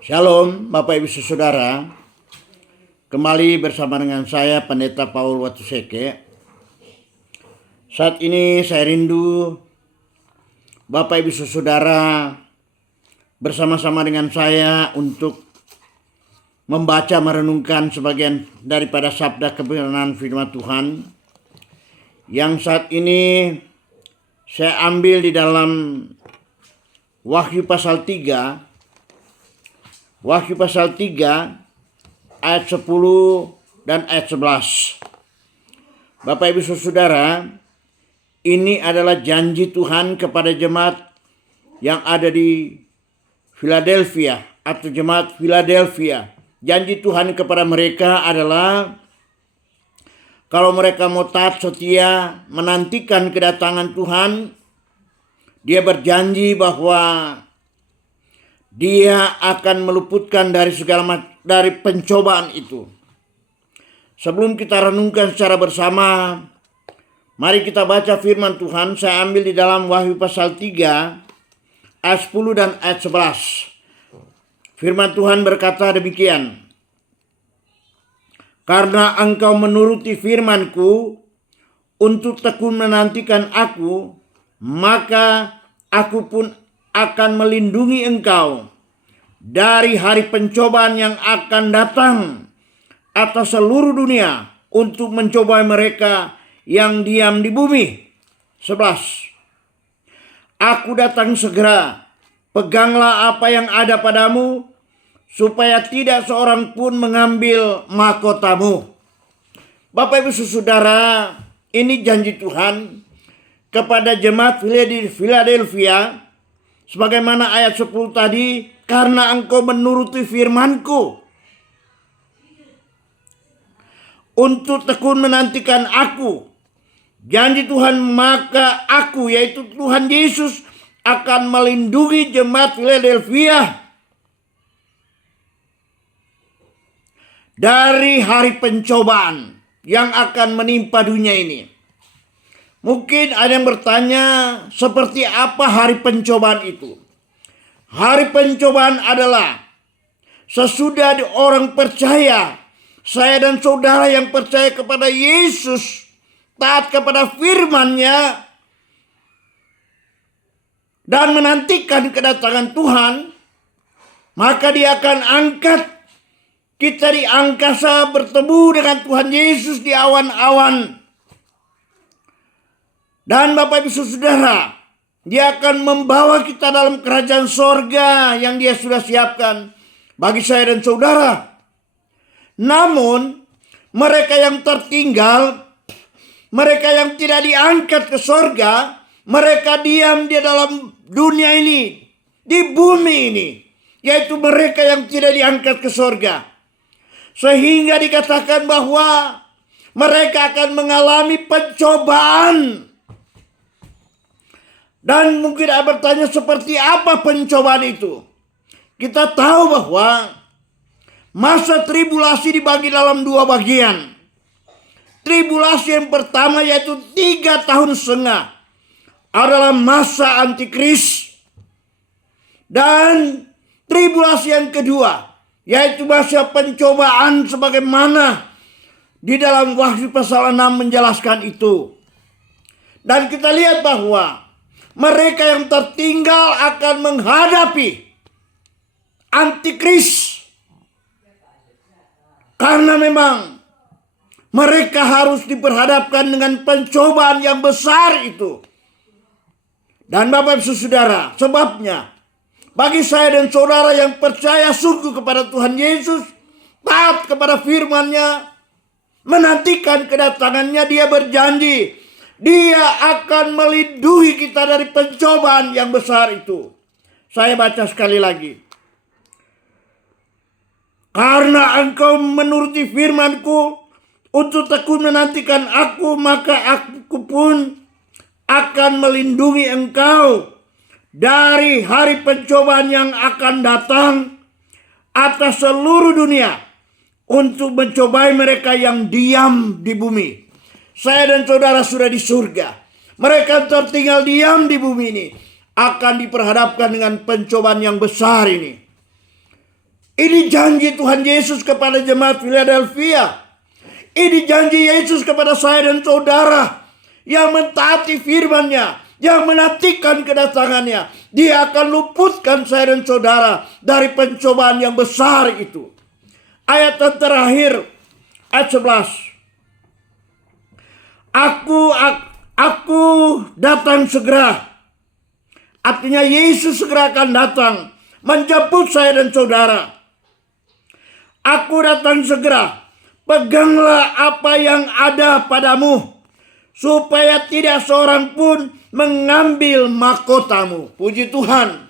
Shalom Bapak Ibu Saudara. Kembali bersama dengan saya Pendeta Paul Watuseke. Saat ini saya rindu Bapak Ibu Saudara bersama-sama dengan saya untuk membaca merenungkan sebagian daripada sabda kebenaran firman Tuhan yang saat ini saya ambil di dalam Wahyu pasal 3 ayat 10 dan ayat 11. Bapak Ibu Saudara, ini adalah janji Tuhan kepada jemaat yang ada di Philadelphia atau jemaat Philadelphia. Janji Tuhan kepada mereka adalah kalau mereka mau taat setia menantikan kedatangan Tuhan, Dia berjanji bahwa Dia akan meluputkan dari dari pencobaan itu. Sebelum kita renungkan secara bersama, mari kita baca firman Tuhan. Saya ambil di dalam Wahyu pasal 3 ayat 10 dan ayat 11. Firman Tuhan berkata demikian. Karena engkau menuruti firman-Ku untuk tekun menantikan Aku, maka Aku pun akan melindungi engkau dari hari pencobaan yang akan datang atas seluruh dunia untuk mencobai mereka yang diam di bumi. 11. Aku datang segera, peganglah apa yang ada padamu, supaya tidak seorang pun mengambil mahkotamu. Bapak Ibu Saudara, ini janji Tuhan kepada jemaat Philadelphia. Sebagaimana ayat 10 tadi, karena engkau menuruti firman-Ku untuk tekun menantikan Aku. Janji Tuhan, maka Aku, yaitu Tuhan Yesus, akan melindungi jemaat Philadelphia dari hari pencobaan yang akan menimpa dunia ini. Mungkin ada yang bertanya, seperti apa hari pencobaan itu? Hari pencobaan adalah sesudah orang percaya, saya dan saudara yang percaya kepada Yesus, taat kepada firman-Nya, dan menantikan kedatangan Tuhan, maka Dia akan angkat kita di angkasa bertemu dengan Tuhan Yesus di awan-awan. Dan Bapak Ibu Saudara, Dia akan membawa kita dalam kerajaan sorga yang Dia sudah siapkan bagi saya dan saudara. Namun, mereka yang tertinggal, mereka yang tidak diangkat ke sorga, mereka diam di dalam dunia ini, di bumi ini, yaitu mereka yang tidak diangkat ke sorga. Sehingga dikatakan bahwa mereka akan mengalami pencobaan. Dan mungkin ada bertanya, seperti apa pencobaan itu? Kita tahu bahwa masa tribulasi dibagi dalam dua bagian. Tribulasi yang pertama yaitu 3,5 tahun adalah masa antikris. Dan tribulasi yang kedua yaitu masa pencobaan sebagaimana di dalam Wahyu pasal 6 menjelaskan itu. Dan kita lihat bahwa mereka yang tertinggal akan menghadapi antikris. Karena memang mereka harus diperhadapkan dengan pencobaan yang besar itu. Dan Bapak Ibu Saudara, sebabnya bagi saya dan saudara yang percaya sungguh kepada Tuhan Yesus, taat kepada firman-Nya, menantikan kedatangan-Nya, Dia berjanji Dia akan melindungi kita dari pencobaan yang besar itu. Saya baca sekali lagi. Karena engkau menuruti firman-Ku untuk tekun menantikan Aku, maka Aku pun akan melindungi engkau dari hari pencobaan yang akan datang atas seluruh dunia untuk mencobai mereka yang diam di bumi. Saya dan saudara sudah di surga. Mereka tertinggal diam di bumi ini akan diperhadapkan dengan pencobaan yang besar ini. Ini janji Tuhan Yesus kepada jemaat Philadelphia. Ini janji Yesus kepada saya dan saudara yang mentaati firman-Nya, yang menantikan kedatangannya. Dia akan luputkan saya dan saudara dari pencobaan yang besar itu. Ayat yang terakhir, ayat 11. Aku datang segera. Artinya Yesus segera akan datang menjemput saya dan saudara. Aku datang segera. Peganglah apa yang ada padamu, supaya tidak seorang pun mengambil mahkotamu. Puji Tuhan.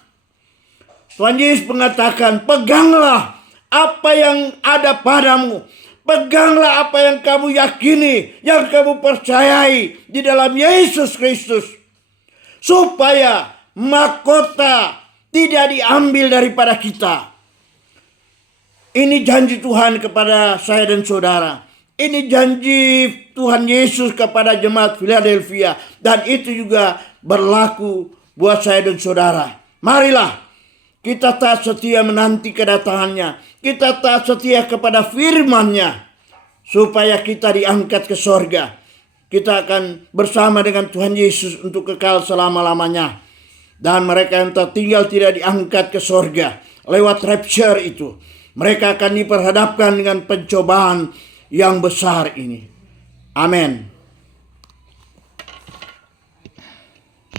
Tuhan Yesus mengatakan, peganglah apa yang ada padamu. Peganglah apa yang kamu yakini, yang kamu percayai di dalam Yesus Kristus. Supaya mahkota tidak diambil daripada kita. Ini janji Tuhan kepada saya dan saudara. Ini janji Tuhan Yesus kepada jemaat Philadelphia. Dan itu juga berlaku buat saya dan saudara. Marilah kita taat setia menanti kedatangannya. Kita taat setia kepada firman-Nya. Supaya kita diangkat ke sorga. Kita akan bersama dengan Tuhan Yesus untuk kekal selama-lamanya. Dan mereka yang tertinggal tidak diangkat ke sorga lewat rapture itu. Mereka akan diperhadapkan dengan pencobaan yang besar ini. Amin.